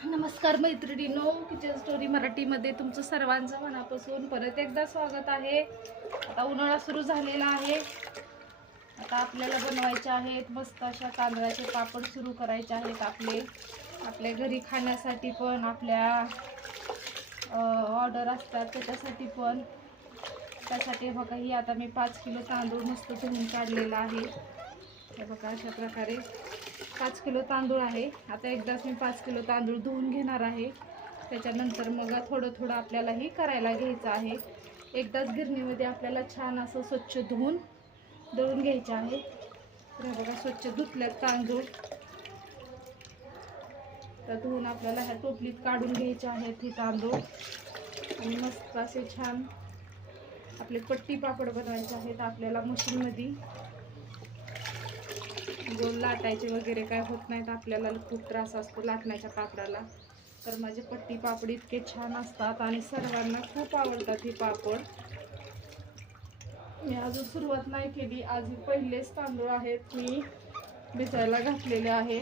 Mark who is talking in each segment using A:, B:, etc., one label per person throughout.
A: नमस्कार मैत्रिणीनो kitchen story मराठीमध्ये तुमचं सर्वांचं मनापासून परत एकदा स्वागत आहे. आता उन्हाळा सुरू झालेला आहे. आता आपल्याला बनवायचे आहेत मस्त अशा तांदळाचे पापड सुरू करायचे आहेत आपले. आपल्या घरी खाण्यासाठी पण आपल्या ऑर्डर असतात त्याच्यासाठी पण. त्यासाठी बघा ही आता मी पाच किलो तांदूळ मस्त धुवून काढलेला आहे. हे बघा अशा प्रकारे. पाच किलो तांदूळ आहे. आता एकदाच मी पाच किलो तांदूळ धुवून घेणार आहे. त्याच्यानंतर मग थोडं थोडं आपल्यालाही करायला घ्यायचं आहे. एकदाच गिरणीमध्ये आपल्याला छान असं स्वच्छ धुवून दळून घ्यायचं आहे. तर बघा स्वच्छ धुतल्यात तांदूळ. तर धुवून आपल्याला ह्या टोपलीत काढून घ्यायचे आहेत हे तांदूळ. आणि मस्त असे छान आपले पट्टी पापड बनवायचे आहेत आपल्याला मशीनमध्ये. गोल लाटायचे वगैरे काय होत नाहीत. आपल्याला खूप त्रास असतो लाटण्याच्या पापडाला. तर माझे पट्टी पापड इतके छान असतात आणि सर्वांना खूप आवडतात ही पापड. मी अजून सुरुवात नाही केली. आज पहिलेच तांदूळ आहेत. मी भिजायला घातलेले आहे.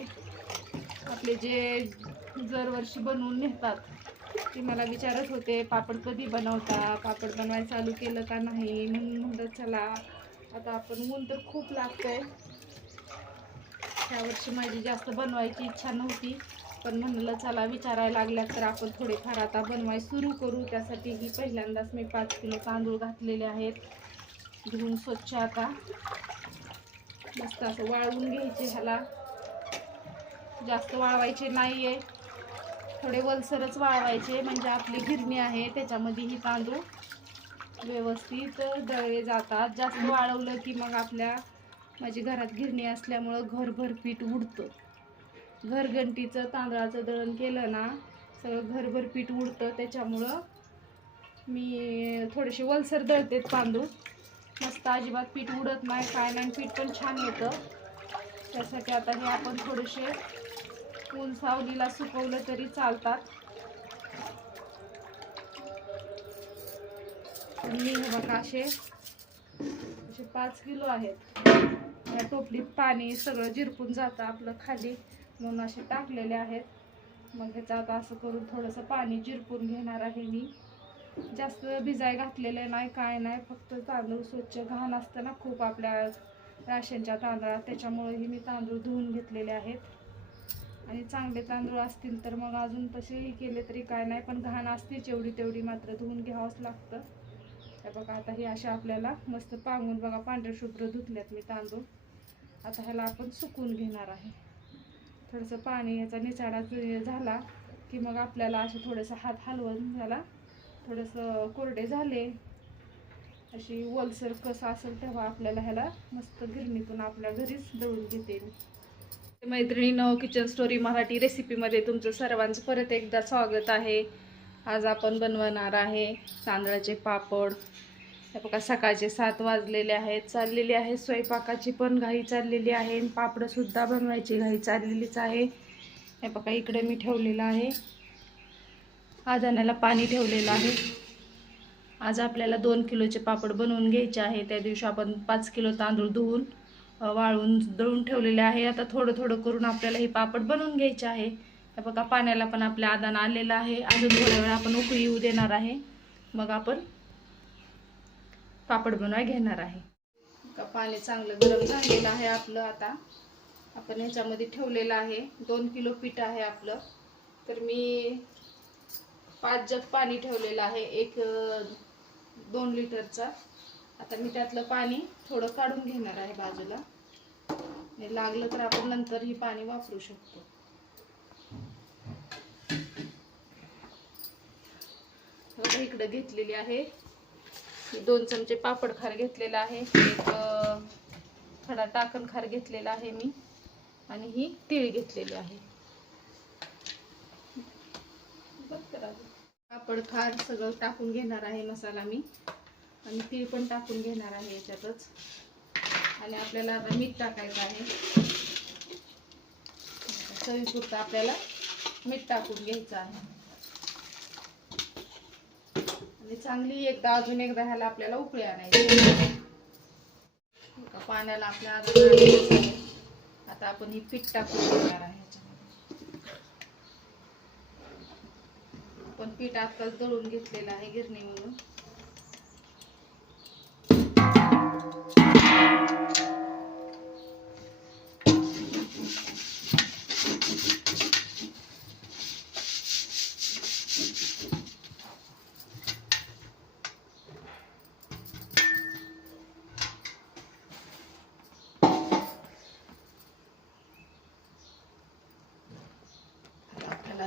A: आपले जे दरवर्षी बनवून नेतात ते मला विचारत होते पापड कधी बनवता? पापड बनवायला चालू केलं का नाही? म्हणून म्हणतात चला आता आपण ऊन तर खूप लागतंय वर्षी माझी जास्त बनवायची इच्छा नव्हती. पण म्हणलं चला विचारायला लागल्या तर आपण थोडेफार आता बनवाय सुरू करू. त्यासाठी ही पहिल्यांदाच मी पाच किलो तांदूळ घातलेले आहेत. धुवून स्वच्छ आता. मस्त असं वाळवून घ्यायचे ह्याला. जास्त वाळवायचे नाही आहे थोडे वलसरच वाळवायचे म्हणजे आपली गिरणी आहे त्याच्यामध्ये ही तांदूळ व्यवस्थित दळले जातात. जास्त वाळवलं की मग आपल्या माझी घरात गिरणी असल्यामुळं घरभर पीठ उडतं. घरघंटीचं तांदळाचं दळण केलं ना सगळं घरभर पीठ उडतं. त्याच्यामुळं मी थोडेसे वलसर दळते तांदूळ. मस्त अजिबात पीठ उडत नाही काय नाही पीठ पण छान येतं त्यासाठी आता हे आपण थोडेसे ऊन सावलीला सुकवलं तरी चालतात. मी हे बघा असे पाच किलो आहेत. या टोपलीत पाणी सगळं जिरपून जातं आपलं खाली म्हणून असे टाकलेले आहेत. मग ह्याचं आता असं करून थोडंसं पाणी जिरपून घेणार आहे मी. जास्त भिजाय घातलेले नाही काय नाही फक्त तांदूळ स्वच्छ घाण असतं ना खूप आपल्या राशनच्या तांदळात त्याच्यामुळेही मी तांदूळ धुवून घेतलेले आहेत. आणि चांगले तांदूळ असतील तर मग अजून तसेही केले तरी काय नाही पण घाण असतेच एवढी तेवढी मात्र धुवून घ्यावंच लागतं. हे बघा आता हे अशा आपल्याला मस्त पांगून बघा पांढरे शुभ्र धुतल्यात मी तांदूळ. आता ह्याला आपण सुकून घेणार आहे. थोडंसं पाणी याचा निचाडा झाला की मग आपल्याला असं थोडंसं हात हलवून झाला. थोडंसं कोरडे झाले. अशी ओलसर कसं असेल तेव्हा आपल्याला ह्याला मस्त गिरणीतून आपल्या घरीच दळून घेते मी. मैत्रिणीनं किचन स्टोरी मराठी रेसिपीमध्ये तुमचं सर्वांचं परत एकदा स्वागत आहे. आज आपण बनवणार आहे तांदळाचे पापड. हे बघा सकाळचे सात वाजलेले आहेत. चाललेली आहे स्वयंपाकाची पण घाई चाललेली आहे. पापडंसुद्धा बनवायची घाई चाललेलीच आहे. हे बघा इकडे मी ठेवलेलं आहे. आजाण्याला पाणी ठेवलेलं आहे. आज आपल्याला दोन किलोचे पापड बनवून घ्यायचे आहे. त्या दिवशी आपण पाच किलो तांदूळ धुवून वाळून दळून ठेवलेले आहे. आता थोडं थोडं करून आपल्याला हे पापड बनवून घ्यायचे आहे. हे बघा पाण्याला पण आपल्या आदान आलेलं आहे. अजून थोड्या वेळा आपण उकळी येऊ देणार आहे. मग आपण पापड बनवाय घेणार आहे. का पाणी चांगलं गरम झालेलं आहे आपलं आता. आपण ह्याच्यामध्ये ठेवलेलं आहे. दोन किलो पीठ आहे आपलं. तर मी पाच जग पाणी ठेवलेलं आहे. एक दोन लिटरचा. आता मी त्यातलं पाणी थोडं काढून घेणार आहे बाजूला. लागलं तर आपण नंतर ही पाणी वापरू शकतो. आता इकडे घेतलेली आहे. दोन चमचे पापड खार घेतलेला आहे. एक खडा टाकण खार घेतलेला आहे मी. आणि ही तीळ घेतलेली आहे. पापड खार सगळं टाकून घेणार आहे मसाला मी. आणि तीळ पण टाकून घेणार आहे याच्यातच. आणि आपल्याला आता मीठ टाकायचं आहे. चवीपुरतं आपल्याला मीठ टाकून घ्यायचं आहे. आणि चांगली एकदा अजून एकदा ह्याला आपल्याला उकळी आणायची. पाण्याला आपल्या अजून आता आपण ही पीठ टाकून शकणार आहे पण पीठ आताच दळून घेतलेलं आहे गिरणी म्हणून.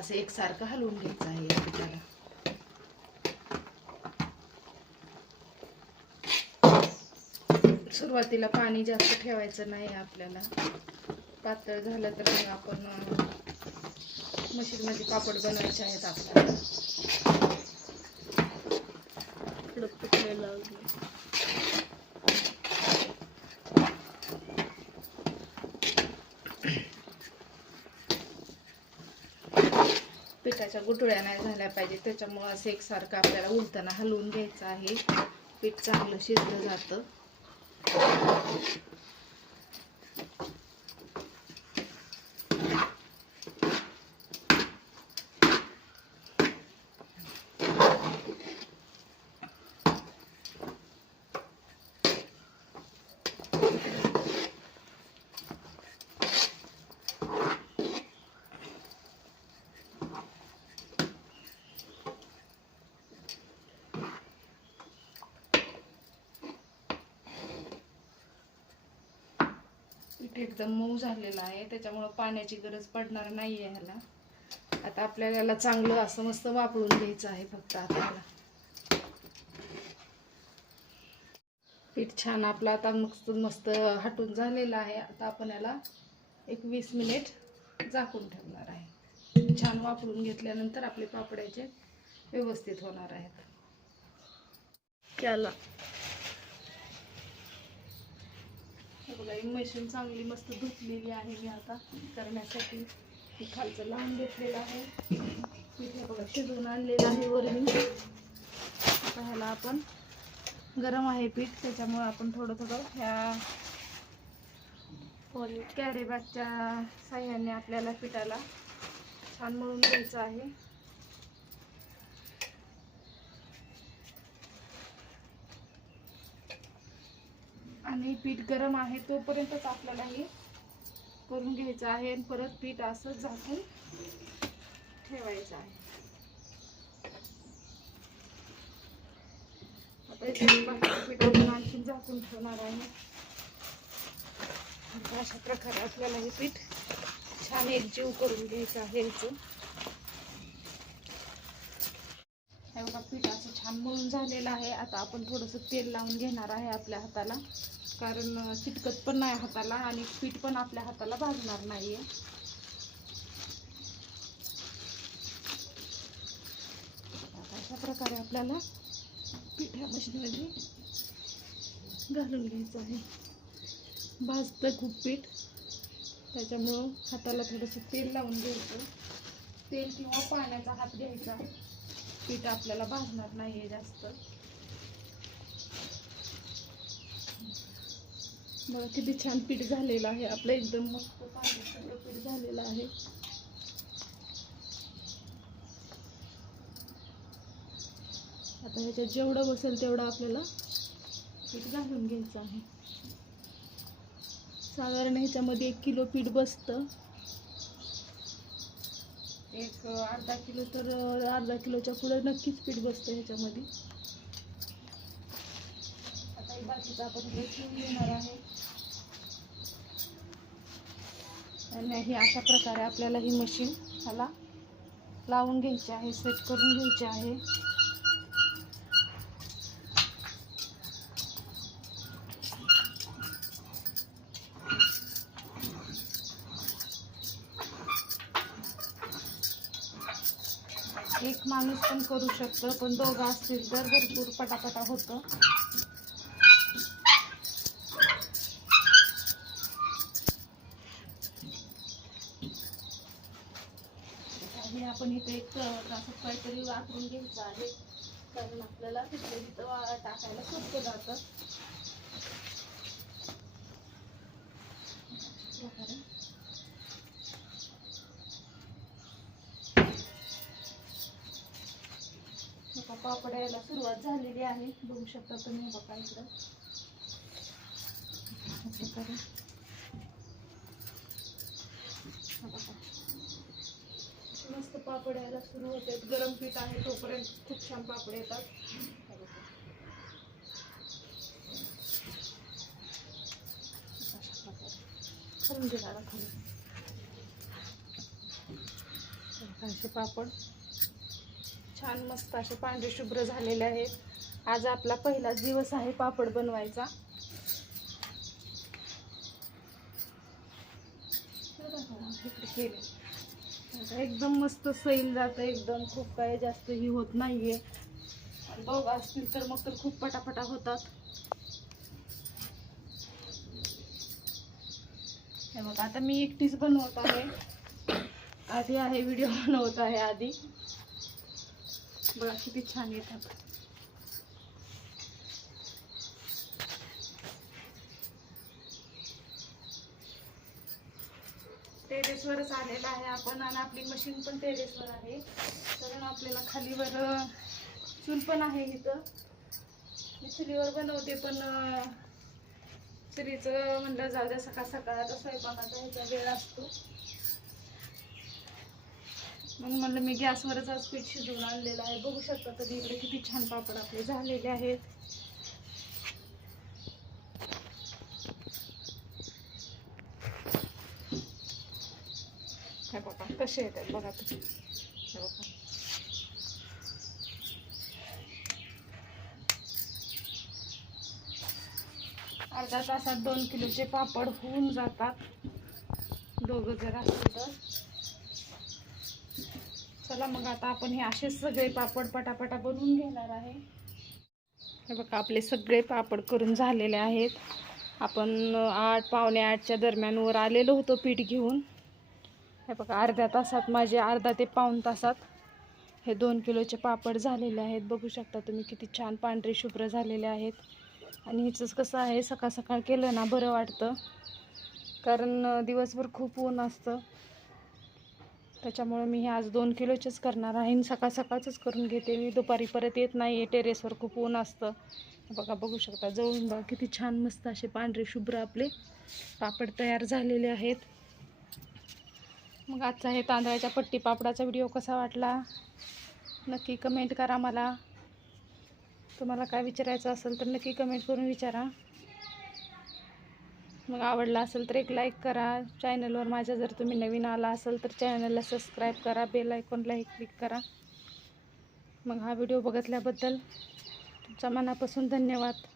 A: असं एकसारखं हलवून घ्यायचं आहे या पिठाला. सुरुवातीला पाणी जास्त ठेवायचं नाही आपल्याला. पातळ झालं तर मग आपण मशीनमध्ये पापड बनवायचे आहेत आपल्याला
B: इकडं पिठलं लावलं
A: पिठाच्या गुटळ्या नाही झाल्या पाहिजे. त्याच्यामुळं असं एकसारखं आपल्याला उलताना हलवून घ्यायचं आहे. पीठ चांगलं शिजलं जातं. पीठ एकदम मऊ झालेलं आहे. त्याच्यामुळं पाण्याची गरज पडणार नाही आहे ह्याला. आता आपल्याला याला चांगलं असं मस्त वापरून घ्यायचं आहे फक्त आता पीठ छान आपलं आता मस्त मस्त हटून झालेलं आहे. आता आपण याला एक वीस मिनिट झाकून ठेवणार आहे. छान वापरून घेतल्यानंतर आपले पापड्याचे व्यवस्थित होणार आहेत.
B: त्याला
A: हे बघा ही मशीन चांगली मस्त धुतलेली आहे मी आता करण्यासाठी. हे खालचं लावून घेतलेलं आहे. हे बघा शिजवून आणलेलं आहे वर मी आता ह्याला आपण गरम आहे पीठ त्याच्यामुळे आपण थोडं थोडं ह्या कॅरी बॅगच्या साह्याने आपल्याला पिठाला छान मळून घ्यायचं आहे. आणि पीठ गरम आहे तोपर्यंतच आपल्याला हे करून घ्यायचं आहे आणि परत पीठ असं झाकून ठेवायचं आहे. पीठ आपण आणखीन झाकून ठेवणार आहे. अशा प्रकारे आपल्याला हे पीठ छान एकजीव करून घ्यायचं आहे याचं बघा पीठ असं छान मळून झालेलं आहे. आता आपण थोडंसं तेल लावून घेणार आहे आपल्या हाताला. कारण चिटकत पण नाही हाताला आणि पीठ पण आपल्या हाताला भाजणार नाही आहे अशा प्रकारे आपल्याला पीठ ह्या मशीनमध्ये घालून घ्यायचं आहे. भाजतं खूप पीठ. त्याच्यामुळं हाताला थोडंसं तेल लावून घ्यायचं. तेल किंवा पाण्याचा हात घ्यायचा. पीठ आपल्याला भाजणार नाही आहे जास्त. बघा किती छान पीठ झालेलं आहे. आपलं एकदम मस्त सगळं पीठ झालेलं आहे. आता ह्याच्यात जेवढं बसेल तेवढं आपल्याला पीठ घालून घ्यायचं आहे. साधारण ह्याच्यामध्ये एक किलो पीठ बसतं. एक अर्धा किलो तर अर्धा किलोच्या पुढं नक्कीच पीठ बसतं ह्याच्यामध्ये. आता बाकीचं आपण घेणार आहे. आणि ही अशा प्रकारे आपल्याला ही मशीन ह्याला लावून घ्यायची आहे सेट करून घ्यायची आहे. एक माणूस पण करू शकतं पण दोघं असतील तर भरपूर पटापटा होतं आणि आपण इथे एक अं, असं काहीतरी वापरून घ्यायचं आहे. कारण आपल्याला तिथे तिथं वा- टाकायला सोपं जातं. प्रकारे पापड यायला सुरुवात झालेली आहे. बघू शकता तुम्ही बघा इकडं अशा प्रकारे. हा बघा. मस्त पापड यायला सुरू होते. गरम पीठ आहे तोपर्यंत खूप छान पापड येतात. असे पापड. छान मस्त असे पांढरे शुभ्र झालेले आहेत. आज आपला पहिलाच दिवस आहे पापड बनवायचा. इकडे आता एकदम मस्त सैल जातं एकदम खूप काय जास्त ही होत नाहीये. आहे बघ असतील तर मग तर खूप पटापटा होतात. हे बघा आता मी एकटीच बनवत आहे. आधी आहे व्हिडिओ बनवत आहे आधी. बघा किती छान येतात. टेरेसवरच आलेला आहे आपण आणि आपली मशीन पण टेरेसवर आहे. कारण आपल्याला खालीवर चूल पण आहे इथं. मी चुलीवर बनवते पण चुलीचं म्हणलं जाऊ द्या सकाळ सकाळ आता स्वयंपाकाचा ह्याचा वेळ असतो. मग म्हणलं मी गॅसवरच आज पीठ शिजवून आणलेलं आहे. बघू शकता तर इकडे किती छान पापड आपले झालेले आहेत हे बघा कसे येतात बघा बघा. अर्धा तासात दोन किलोचे पापड होऊन जातात. दोघं जर असेल तर. चला मग आता आपण हे असेच सगळे पापड पटापटा बनवून घेणार आहे. हे बघा आपले सगळे पापड करून झालेले आहेत. आपण आठ पावणे आठच्या दरम्यान वर आलेलो होतो पीठ घेऊन. हे बघा अर्ध्या तासात माझे अर्धा ते पाऊण तासात हे दोन किलोचे पापड झालेले आहेत. बघू शकता तुम्ही किती छान पांढरे शुभ्र झालेले आहेत. आणि हिचंच कसं आहे सकाळ सकाळ केलं ना बरं वाटतं. कारण दिवसभर खूप ऊन असतं. त्याच्यामुळे मी हे आज दोन किलोचेच करणार आहे. आणि सकाळ सकाळचंच करून घेते मी. दुपारी परत येत नाही आहे टेरेसवर खूप ऊन असतं. बघा बघू शकता जवळून बघा किती छान मस्त असे पांढरे शुभ्र आपले पापड तयार झालेले आहेत. मग आजचा हे तांदळाच्या पट्टी पापडाचा व्हिडिओ कसा वाटला? नक्की कमेंट करा मला. तुम्हाला काय विचारायचं असेल तर नक्की कमेंट करून विचारा. मग आवडला असेल तर एक लाईक करा. चॅनलवर माझ्या जर तुम्ही नवीन आला असेल तर चॅनलला सबस्क्राईब करा. बेल आयकॉनलाही क्लिक करा. मग हा व्हिडिओ बघितल्याबद्दल तुमच्या मनापासून धन्यवाद.